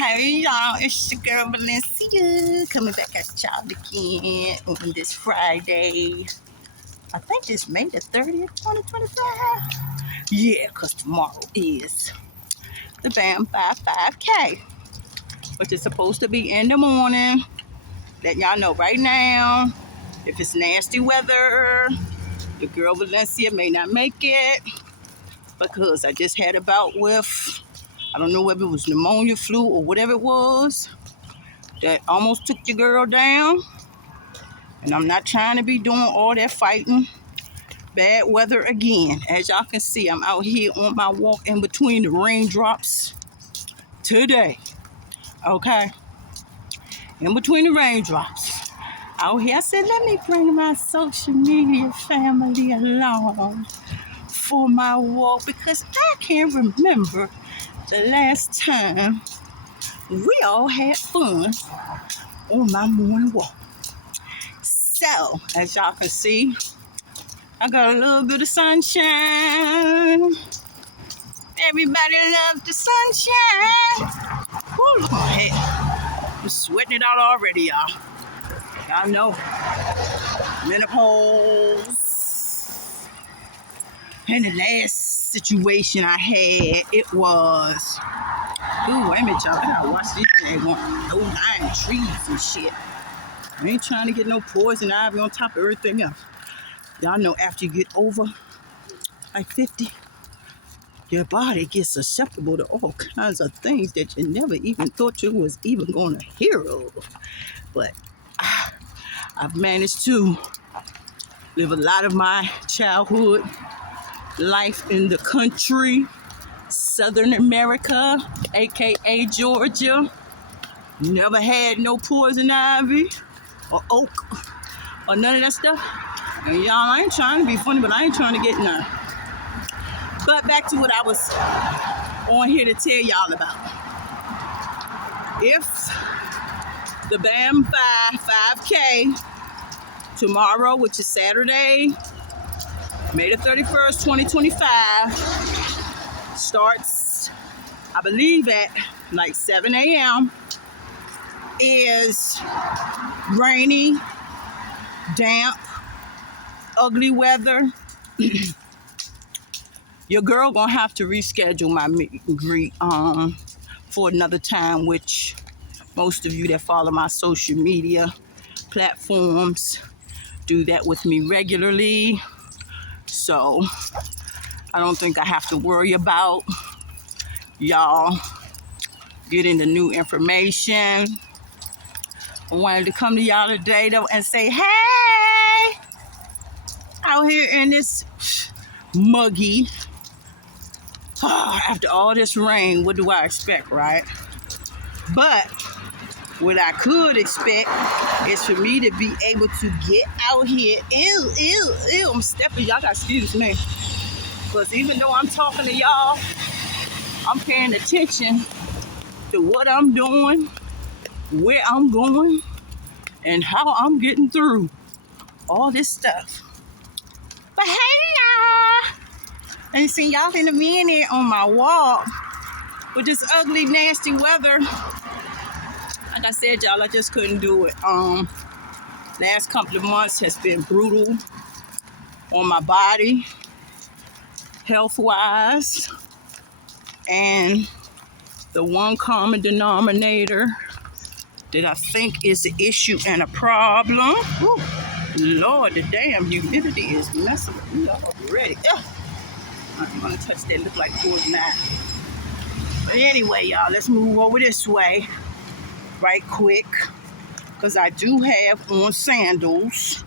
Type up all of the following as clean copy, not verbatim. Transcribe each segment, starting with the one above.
Hey y'all, it's your girl Valencia coming back at y'all again on this Friday. I think it's May the 30th, 2025. Yeah, because tomorrow is the BAM 5K, which is supposed to be in the morning. Letting y'all know right now, if it's nasty weather, the girl Valencia may not make it because I just had a bout with, I don't know whether it was pneumonia, flu, or whatever it was that almost took your girl down. And I'm not trying to be doing all that fighting bad weather again. As y'all can see, I'm out here on my walk in between the raindrops today. Okay? In between the raindrops. Out here, I said, let me bring my social media family along for my walk because I can't remember the last time we all had fun on my morning walk. So, as y'all can see, I got a little bit of sunshine. Everybody loves the sunshine. Ooh, look at my head. I'm sweating it out already, y'all. Y'all know menopause. And the last situation I had, it was, ooh, wait a minute, y'all. I gotta watch this thing. No lying trees and shit. I ain't trying to get no poison ivy on top of everything else. Y'all know after you get over like 50, your body gets susceptible to all kinds of things that you never even thought you was even going to hear of. But I've managed to live a lot of my childhood life in the country, Southern America, aka Georgia. Never had no poison ivy or oak or none of that stuff. And y'all, I ain't trying to be funny, but I ain't trying to get none. But back to what I was on here to tell y'all about. If the BAM 5K tomorrow, which is Saturday, May the 31st, 2025, starts, I believe, at like 7 a.m., is rainy, damp, ugly weather. Your girl gonna have to reschedule my meet and greet for another time, which most of you that follow my social media platforms do that with me regularly. So I don't think I have to worry about y'all getting the new information. I wanted to come to y'all today though and say, hey, out here in this muggy, after all this rain, what do I expect, right? But what I could expect is for me to be able to get out here. Ew, I'm stepping. Y'all got to excuse me. Because even though I'm talking to y'all, I'm paying attention to what I'm doing, where I'm going, and how I'm getting through all this stuff. But hey, y'all. I ain't seen y'all in a minute on my walk with this ugly, nasty weather. Like I said, y'all, I just couldn't do it. Last couple of months has been brutal on my body, health-wise. And the one common denominator that I think is the issue and a problem. Woo, Lord, the damn humidity is messing with me already. Ugh. I'm gonna touch that, look like poison ivy. But anyway, y'all, let's move over this way right quick, because I do have on sandals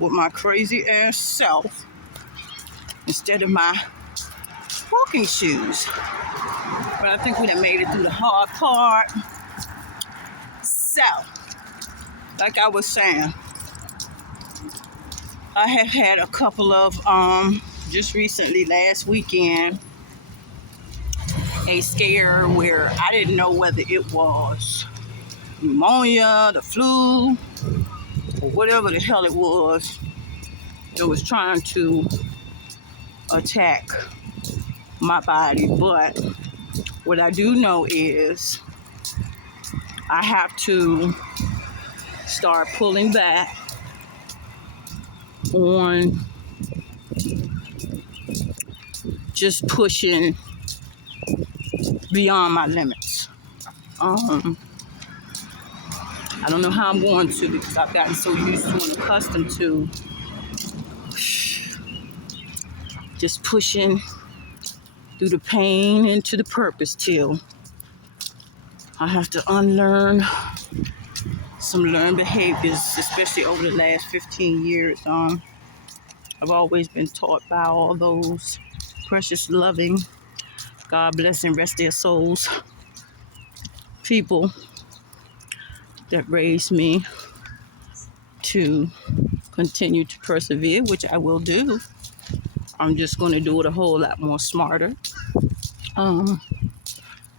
with my crazy ass self instead of my walking shoes. But I think we done made it through the hard part. So, like I was saying, I have had a couple of, just recently, last weekend, a scare where I didn't know whether it was pneumonia, the flu, or whatever the hell it was trying to attack my body. But what I do know is I have to start pulling back on just pushing beyond my limits. I don't know how I'm going to, because I've gotten so used to and accustomed to just pushing through the pain into the purpose till I have to unlearn some learned behaviors, especially over the last 15 years. I've always been taught by all those precious, loving, God bless and rest their souls, people that raised me to continue to persevere, which I will do. I'm just going to do it a whole lot more smarter, and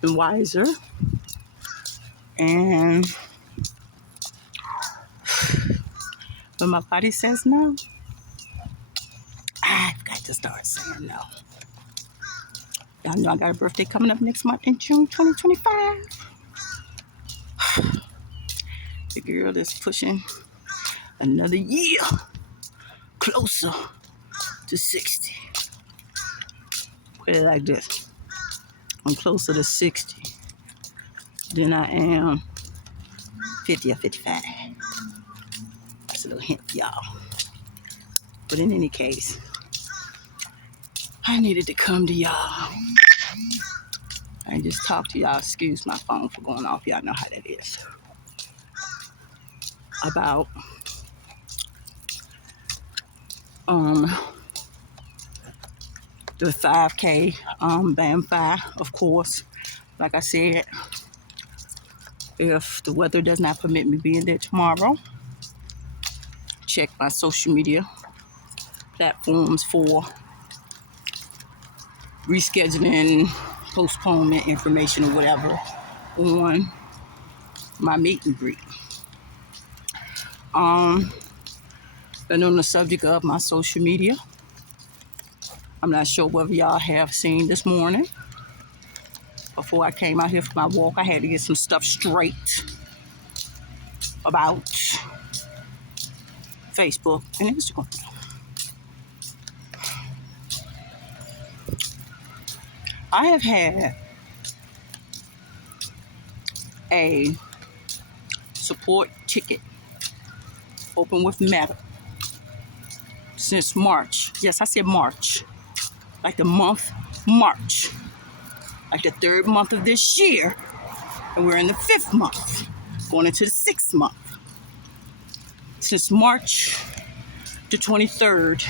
wiser. And when my body says no, I've got to start saying no. Y'all know I got a birthday coming up next month in June 2025. The girl is pushing another year closer to 60. Put it like this. I'm closer to 60 than I am 50 or 55. That's a little hint, y'all. But in any case, I needed to come to y'all and just talk to y'all. Excuse my phone for going off. Y'all know how that is. About the 5K BAM 5, of course. Like I said, if the weather does not permit me being there tomorrow, check my social media platforms for rescheduling, postponement information or whatever on my meet and greet. And on the subject of my social media, I'm not sure whether y'all have seen this morning. Before I came out here for my walk, I had to get some stuff straight about Facebook and Instagram. I have had a support ticket open with Meta since March. Yes, I said March. Like the month March. Like the third month of this year. And we're in the 5th month. Going into the 6th month. Since March the 23rd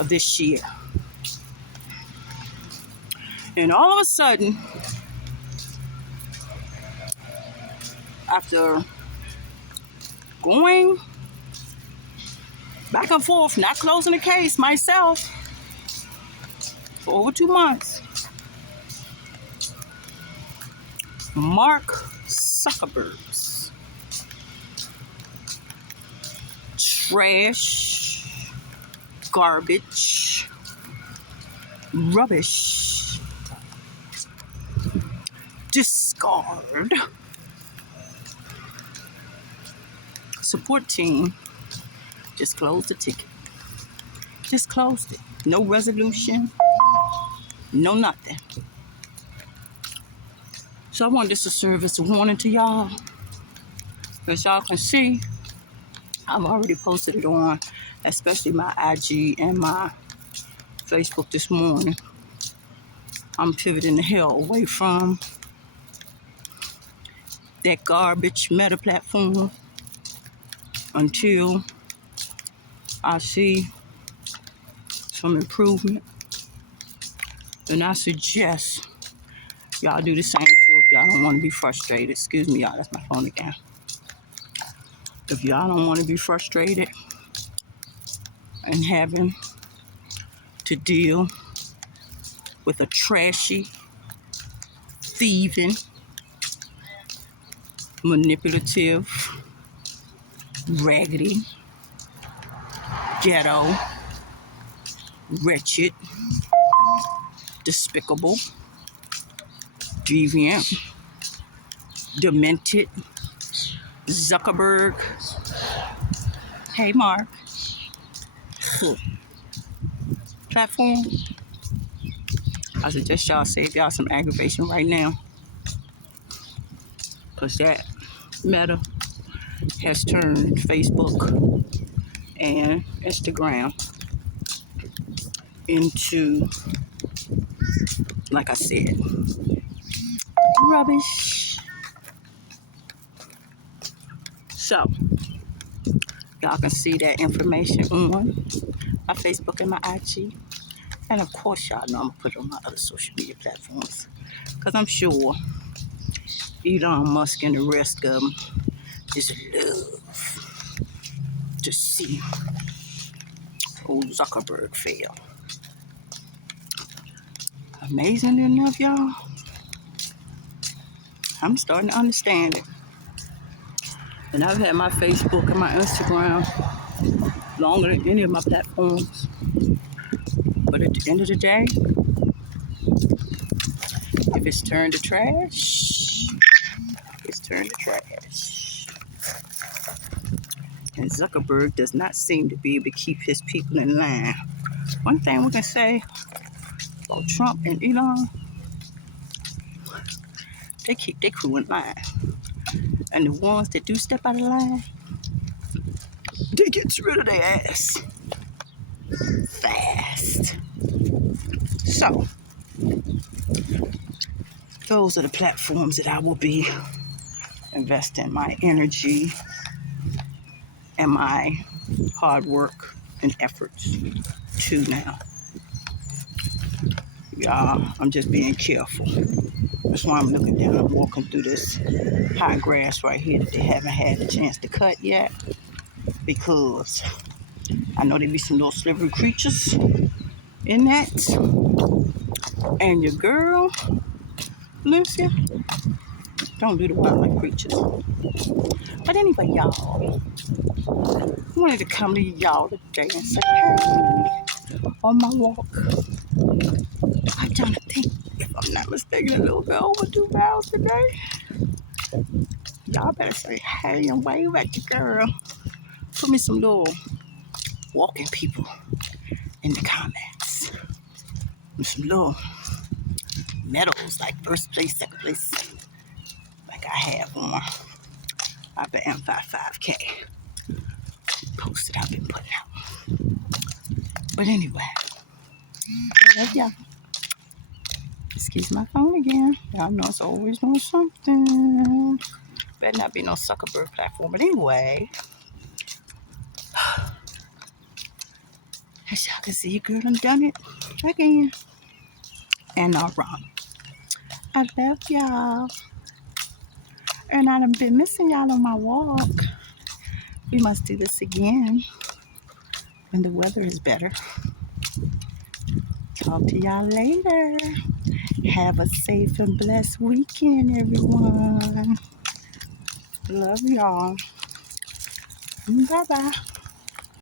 of this year. And all of a sudden, after going back and forth, not closing the case myself for over 2 months, Mark Zuckerberg's trash, garbage, rubbish, discard support team just closed the ticket. Just closed it. No resolution, no nothing. So I want this to serve as a warning to y'all. As y'all can see, I've already posted it on, especially my IG and my Facebook this morning. I'm pivoting the hell away from that garbage Meta platform until I see some improvement. And I suggest y'all do the same too if y'all don't want to be frustrated. Excuse me, y'all, that's my phone again. If y'all don't want to be frustrated and having to deal with a trashy, thieving, manipulative, raggedy, ghetto, wretched, despicable, deviant, demented Zuckerberg. Hey, Mark. Platform. I suggest y'all save y'all some aggravation right now. Because that Meta has turned Facebook and Instagram into, like I said, rubbish. So, y'all can see that information on my Facebook and my IG. And of course, y'all know I'm going to put it on my other social media platforms. Because I'm sure Elon Musk and the rest of them just love to see old Zuckerberg fail. Amazing enough, y'all, I'm starting to understand it. And I've had my Facebook and my Instagram longer than any of my platforms. But at the end of the day, if it's turned to trash, it's turned to trash. And Zuckerberg does not seem to be able to keep his people in line. One thing we can say about Trump and Elon, they keep their crew in line. And the ones that do step out of line, they get rid of their ass fast. So, those are the platforms that I will be investing my energy and my hard work and efforts to now. Y'all, I'm just being careful. That's why I'm looking down. I'm walking through this high grass right here that they haven't had a chance to cut yet. Because I know there be some little slippery creatures in that. And your girl, Lucia, don't do the wildlife creatures. But anyway, y'all, I wanted to come to y'all today and say, hey, on my walk, I've done a thing, if I'm not mistaken, a little bit over 2 miles today. Y'all better say hey and wave at the girl. Put me some little walking people in the comments. With some little medals like first place, second place, like I have on my M55K post that I've been putting out. But anyway, I love y'all. Excuse my phone again. Y'all know it's always doing something. Better not be no Zuckerberg platform. But anyway, as y'all can see, girl, I'm done it again. And not wrong. I love y'all. And I've been missing y'all on my walk. We must do this again when the weather is better. Talk to y'all later. Have a safe and blessed weekend, everyone. Love y'all. Bye-bye.